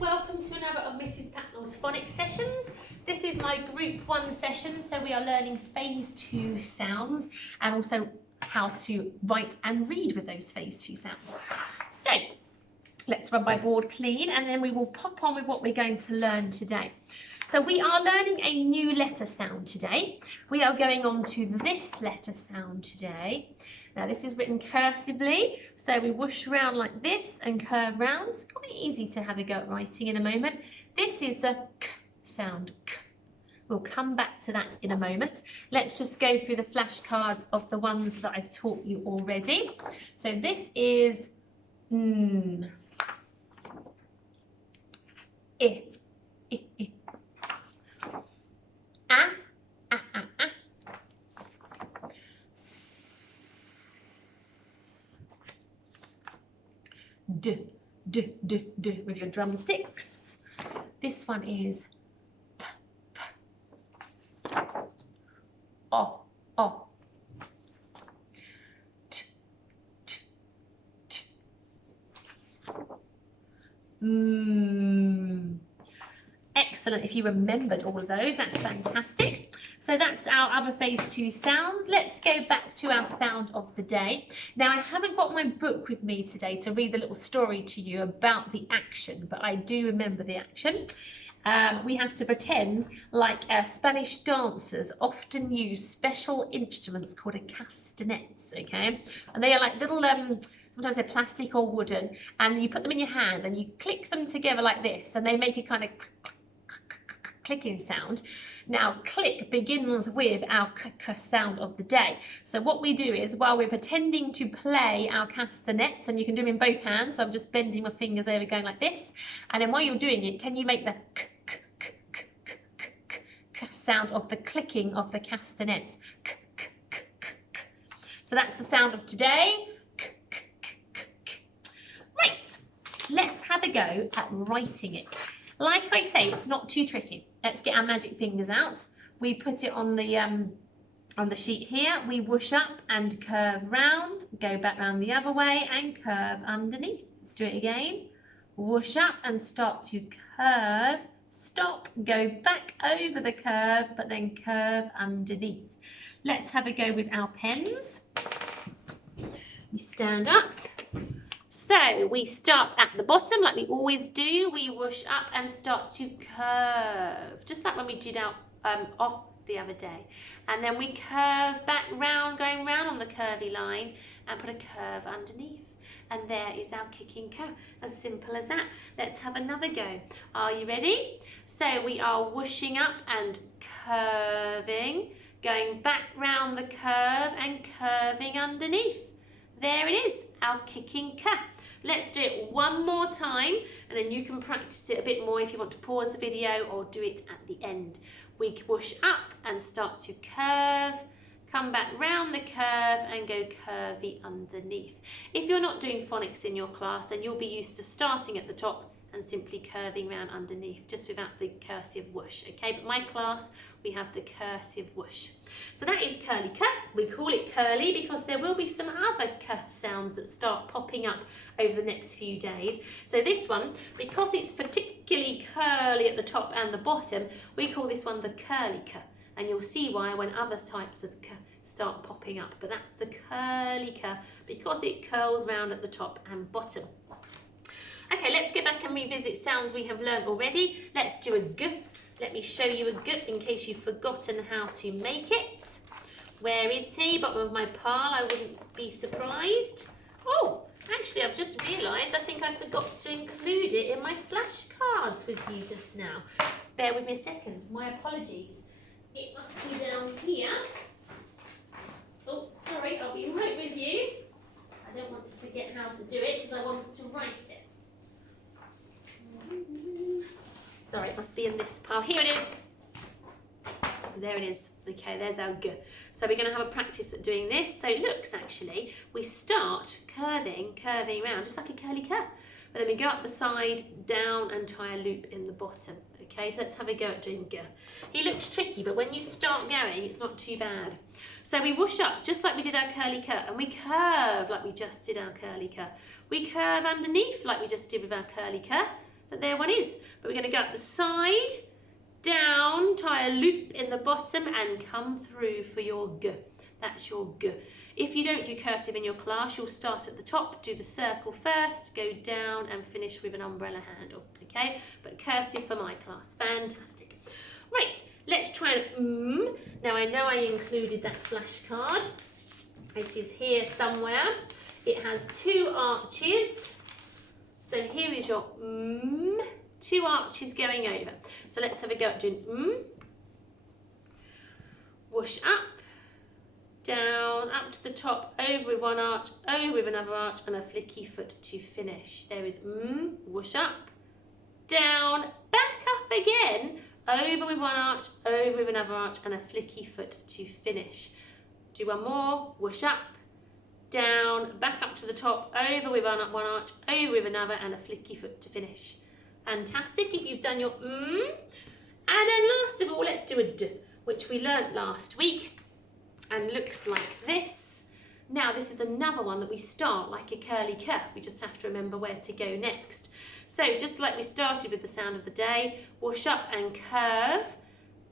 welcome to another of Mrs. Patnell's phonics sessions. This is my group 1 session, so we are learning phase 2 sounds and also how to write and read with those phase 2 sounds. So let's rub my board clean and then we will pop on with what we're going to learn today. So we are learning a new letter sound today. We are going on to this letter sound today. Now this is written cursively, so we whoosh around like this and curve round. It's quite easy to have a go at writing in a moment. This is the k sound, k. We'll come back to that in a moment. Let's just go through the flashcards of the ones that I've taught you already. So this is n, I, I, I. D, d, d, d with your drumsticks. This one is p, p. O, o. T, t, t. Excellent. If you remembered all of those, that's fantastic. So that's our other phase 2 sounds. Let's go back to our sound of the day. Now, I haven't got my book with me today to read the little story to you about the action, but I do remember the action. We have to pretend like Spanish dancers often use special instruments called a castanets, okay? And they are like little, sometimes they're plastic or wooden, and you put them in your hand and you click them together like this, and they make a kind of clicking sound. Now, click begins with our k sound of the day. So what we do is, while we're pretending to play our castanets, and you can do them in both hands, so I'm just bending my fingers over going like this, and then while you're doing it, can you make the k sound of the clicking of the castanets? So that's the sound of today. Right, let's have a go at writing it. Like I say, it's not too tricky. Let's get our magic fingers out. We put it on the sheet here. We whoosh up and curve round, go back round the other way and curve underneath. Let's do it again. Whoosh up and start to curve. Stop, go back over the curve, but then curve underneath. Let's have a go with our pens. We stand up. So we start at the bottom like we always do. We whoosh up and start to curve, just like when we did our off the other day. And then we curve back round, going round on the curvy line and put a curve underneath. And there is our kicking curve, as simple as that. Let's have another go. Are you ready? So we are whooshing up and curving, going back round the curve and curving underneath. There it is, our kicking curve. Let's do it one more time, and then you can practice it a bit more if you want to pause the video or do it at the end. We whoosh up and start to curve, come back round the curve and go curvy underneath. If you're not doing phonics in your class, then you'll be used to starting at the top and simply curving round underneath, just without the cursive whoosh, okay? But my class, we have the cursive whoosh. So that is curly k. We call it curly because there will be some other k sounds that start popping up over the next few days. So this one, because it's particularly curly at the top and the bottom, we call this one the curly k. And you'll see why when other types of k start popping up. But that's the curly k because it curls round at the top and bottom. Okay, let's get back and revisit sounds we have learned already. Let's do a g. Let me show you a g in case you've forgotten how to make it. Where is he? Bottom of my pile, I wouldn't be surprised. Oh, actually I've just realised I think I forgot to include it in my flashcards with you just now. Bear with me a second, my apologies. It must be down here. Oh, sorry, I'll be right with you. I don't want to forget how to do it because I wanted to write it. Sorry, it must be in this pile. Here it is. There it is. Okay, there's our g. So we're going to have a practice at doing this. So it looks actually, we start curving around, just like a curly curve. But then we go up the side, down and tie a loop in the bottom. Okay, so let's have a go at doing g. He looks tricky, but when you start going, it's not too bad. So we whoosh up, just like we did our curly curve, and we curve like we just did our curly curve. We curve underneath like we just did with our curly curve. that there one is. But we're going to go up the side, down, tie a loop in the bottom and come through for your G. That's your G. If you don't do cursive in your class, you'll start at the top, do the circle first, go down and finish with an umbrella handle, okay? But cursive for my class, fantastic. Right, let's try an Now I know I included that flashcard. It is here somewhere. It has 2 arches. So here is your 2 arches going over. So let's have a go at doing whoosh up, down, up to the top, over with one arch, over with another arch, and a flicky foot to finish. There is whoosh up, down, back up again, over with one arch, over with another arch, and a flicky foot to finish. Do one more, whoosh up, down, back up to the top, over with one arch, over with another, and a flicky foot to finish. Fantastic if you've done your And then last of all, let's do a D, which we learnt last week, and looks like this. Now this is another one that we start like a curly cur. We just have to remember where to go next. So just like we started with the sound of the day, whoosh up and curve.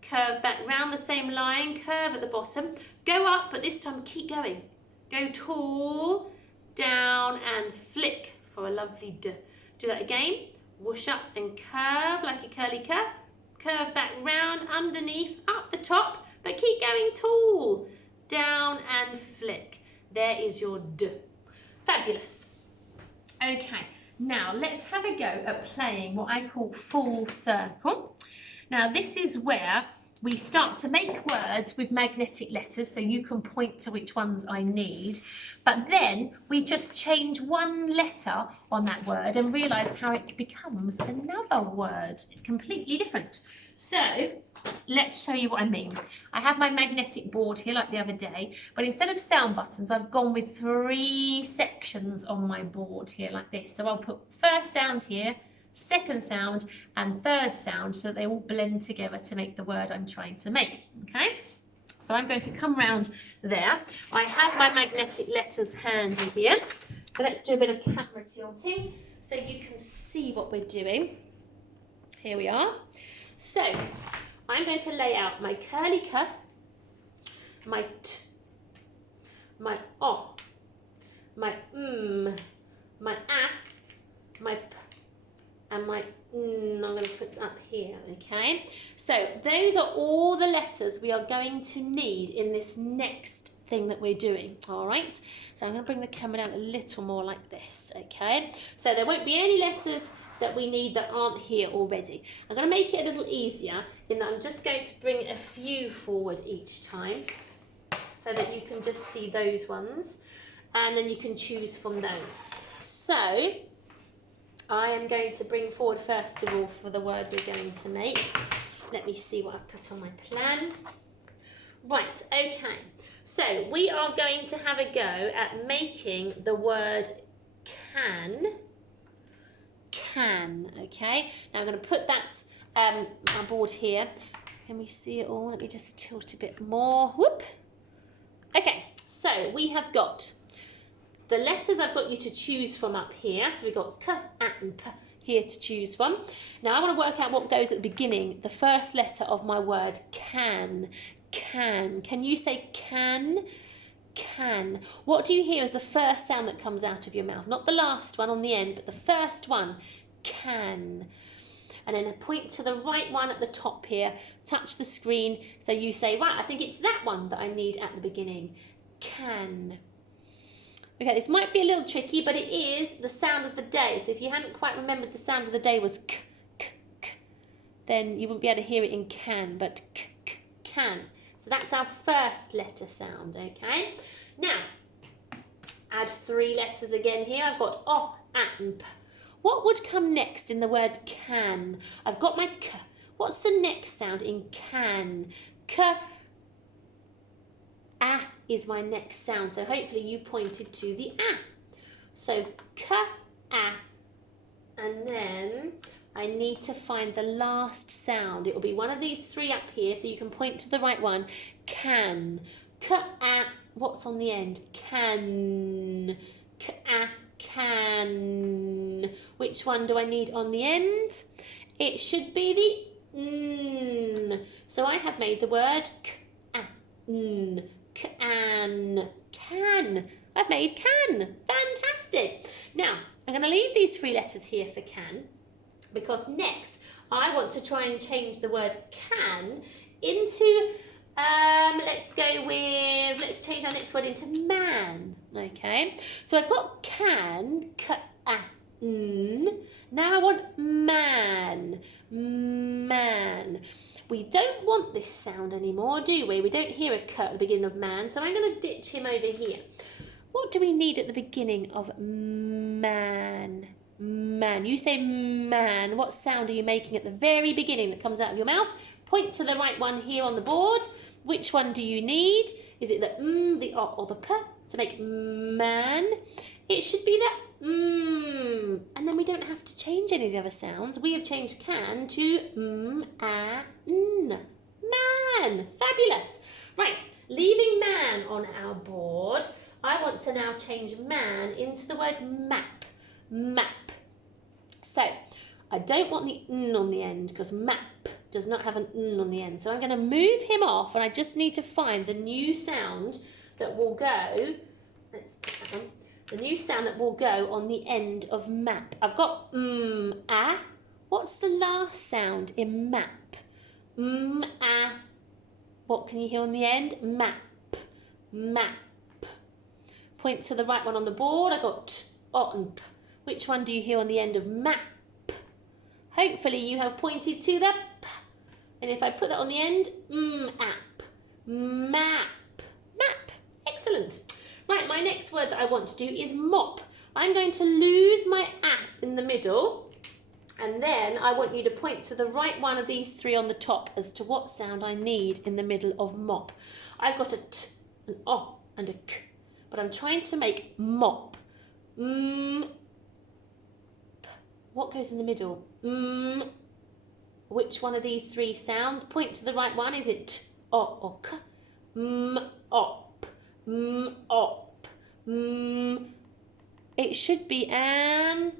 Curve back round the same line, curve at the bottom. Go up, but this time keep going. Go tall, down and flick for a lovely D. Do that again. Whoosh up and curve like a curly cur. Curve back round, underneath, up the top, but keep going tall. Down and flick. There is your D. Fabulous. Okay, now let's have a go at playing what I call full circle. Now this is where we start to make words with magnetic letters, so you can point to which ones I need, but then we just change one letter on that word and realise how it becomes another word, completely different. So let's show you what I mean. I have my magnetic board here like the other day, but instead of sound buttons, I've gone with 3 sections on my board here like this. So I'll put first sound here, second sound and third sound, so that they all blend together to make the word I'm trying to make, okay? So I'm going to come round there. I have my magnetic letters handy here. So let's do a bit of camera tilting so you can see what we're doing. Here we are. So I'm going to lay out my curly K, my T, my O, my my A, my P, and my I'm going to put up here, okay? So those are all the letters we are going to need in this next thing that we're doing, all right? So I'm going to bring the camera down a little more like this, okay? So there won't be any letters that we need that aren't here already. I'm going to make it a little easier in that I'm just going to bring a few forward each time so that you can just see those ones, and then you can choose from those. So I am going to bring forward first of all for the word we're going to make. Let me see what I've put on my plan. Right, okay. So we are going to have a go at making the word can, okay? Now I'm going to put that my board here. Can we see it all? Let me just tilt a bit more. Whoop. Okay, so we have got the letters I've got you to choose from up here. So we've got K, A and P here to choose from. Now I want to work out what goes at the beginning, the first letter of my word can. Can you say can? Can. What do you hear as the first sound that comes out of your mouth? Not the last one on the end, but the first one. Can. And then point to the right one at the top here. Touch the screen. So you say, right, I think it's that one that I need at the beginning. Can. Okay, this might be a little tricky, but it is the sound of the day. So if you hadn't quite remembered the sound of the day was k, k, k, then you wouldn't be able to hear it in can, but k, k, can. So that's our first letter sound, okay? Now, add 3 letters again here. I've got O, A and P. What would come next in the word can? I've got my K. What's the next sound in can? K. A is my next sound. So hopefully you pointed to the A. So K, A. And then I need to find the last sound. It will be one of these 3 up here, so you can point to the right one. Can. K, A. What's on the end? Can. K, A. Can. Which one do I need on the end? It should be the n. So I have made the word can. Can. I've made can. Fantastic. Now, I'm going to leave these 3 letters here for can, because next I want to try and change the word can into, let's change our next word into man. Okay, so I've got can, now I want man, man. We don't want this sound anymore, do we? We don't hear a k at the beginning of man, so I'm going to ditch him over here. What do we need at the beginning of man? Man. You say man. What sound are you making at the very beginning that comes out of your mouth? Point to the right one here on the board. Which one do you need? Is it the the o, or the p to make man? It should be that and then we don't have to change any of the other sounds. We have changed can to a, n. Man. Fabulous. Right, leaving man on our board, I want to now change man into the word map. Map. So, I don't want the n on the end because map does not have an n on the end. So I'm going to move him off, and I just need to find the new sound that will go. Let's put that on. The new sound that will go on the end of map. I've got a. What's the last sound in map? A. What can you hear on the end? Map. Map. Point to the right one on the board. I got t, o, and p. Which one do you hear on the end of map? Hopefully you have pointed to the p. And if I put that on the end, app. Map. Map. Excellent. Right, my next word that I want to do is mop. I'm going to lose my a in the middle, and then I want you to point to the right one of these 3 on the top as to what sound I need in the middle of mop. I've got a t, an o, and a k, but I'm trying to make mop. What goes in the middle? Which one of these 3 sounds? Point to the right one. Is it t, o, or k? Op. Op. It should be an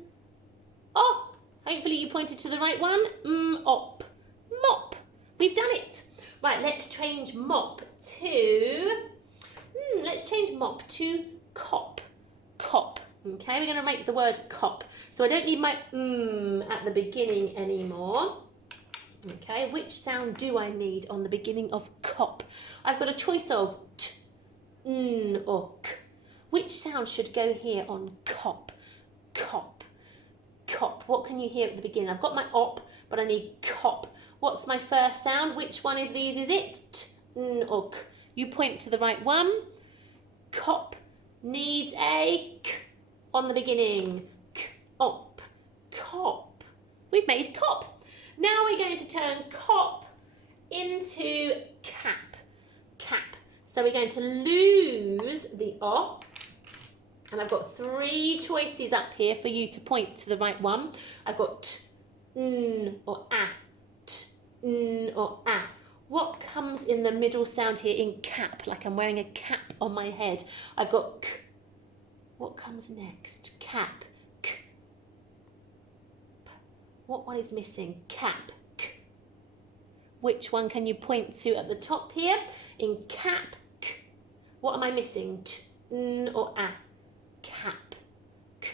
o. Hopefully you pointed to the right one. Op. Mop. We've done it. Right, let's change mop to cop. Cop. Okay, we're going to make the word cop. So I don't need my at the beginning anymore. Okay, which sound do I need on the beginning of cop? I've got a choice of t, n, or k. Which sound should go here on cop? Cop. Cop. What can you hear at the beginning? I've got my op, but I need cop. What's my first sound? Which one of these is it? T, n, or k. You point to the right one. Cop needs a k on the beginning. K, op. Cop. We've made cop. Now we're going to turn cop into cap. Cap. So we're going to lose the o. And I've got 3 choices up here for you to point to the right one. I've got t, n, or a. T, n, or a. What comes in the middle sound here in cap, like I'm wearing a cap on my head? I've got k. What comes next? Cap. K. P. What one is missing? Cap. K. Which one can you point to at the top here? In cap. K. What am I missing? T, n, or a. Cap. K.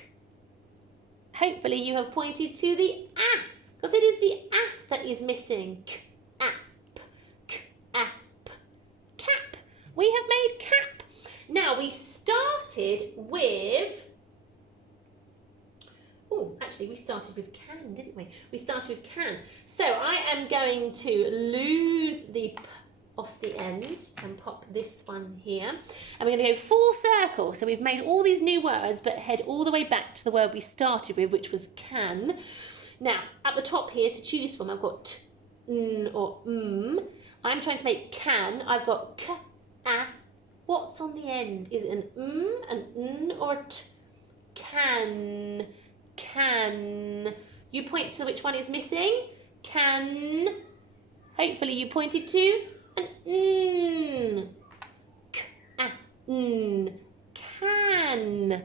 Hopefully you have pointed to the a, because it is the a that is missing. K, app. K, app. Cap. We have made cap. Now we started with, actually we started with can, didn't we? We started with can. So I am going to lose the p off the end and pop this one here. And we're going to go full circle. So we've made all these new words, but head all the way back to the word we started with, which was can. Now, at the top here to choose from, I've got t, n, or I'm trying to make can. I've got k, a. What's on the end? Is it an n, or a t? Can. Can. You point to which one is missing. Can. Hopefully you pointed to an n. K, a, n. Can.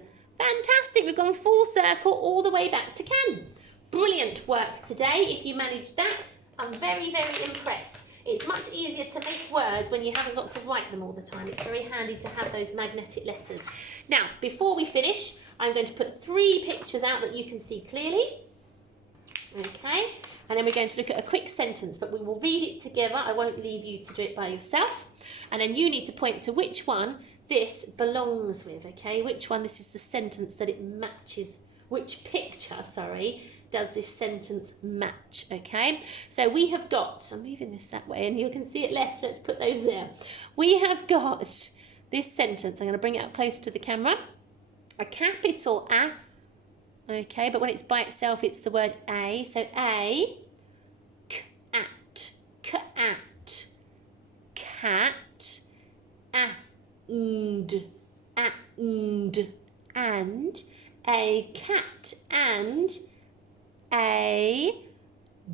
Fantastic, we've gone full circle all the way back to can. Brilliant work today. If you managed that, I'm very, very impressed. It's much easier to make words when you haven't got to write them all the time. It's very handy to have those magnetic letters. Now, before we finish, I'm going to put 3 pictures out that you can see clearly. Okay, and then we're going to look at a quick sentence, but we will read it together. I won't leave you to do it by yourself. And then you need to point to which one this belongs with, okay? Which one this is the sentence that it matches, which picture, sorry, does this sentence match, okay? So we have got, I'm moving this that way and you can see it less, let's put those there. We have got this sentence, I'm going to bring it up close to the camera, a capital A, okay, but when it's by itself it's the word a, so a, cat, cat, and, a cat and a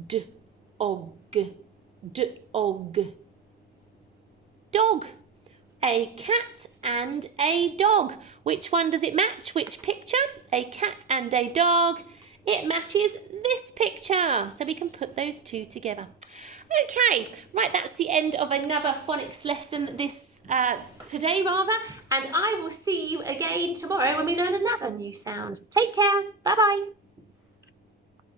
dog, dog. A cat and a dog. Which one does it match? Which picture? A cat and a dog. It matches this picture. So we can put those 2 together. Okay, right, that's the end of another phonics lesson today rather. And I will see you again tomorrow when we learn another new sound. Take care. Bye-bye.